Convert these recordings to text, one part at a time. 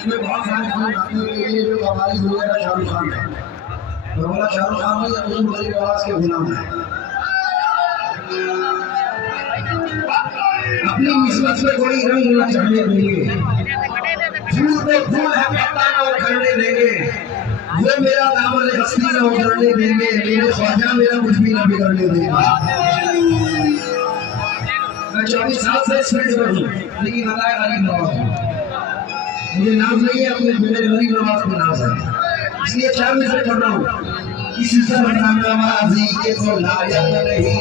उसमें बहुत सारे फिल्म आती है ये जो कमाली हुई है शाहरुख खान है तो बोला शाहरुख खान नहीं है मुझे गरीब आवाज के गुलाम है अपनी किस्मत में कोई रंग न चढ़ने देंगे फूल तो फूल है पत्ता न उखड़ने देंगे वो मेरा दामन हस्ती न उखड़ने देंगे मेरे ख्वाजा मेरा कुछ भी न बिगड़ने देंगे मैं 24 साल से स्पीड पर हूँ लेकिन अल्लाह गरीब नवाज मुझे नाम नहीं है अपने बेटे गरीब नवाज को नाम है इसलिए 4 में से पढ़ रहा हूँ इस नमाजी के तो लायक नहीं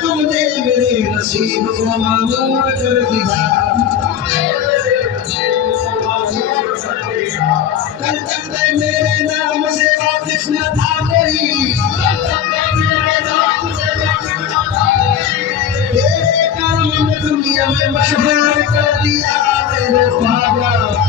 तुमने मेरे नसीब को मामूर कर दिया कल तक मेरे नाम से वाकिफ न था कोई तेरे काम में दुनिया में मशहूर कर दिया मेरे ख्वाजा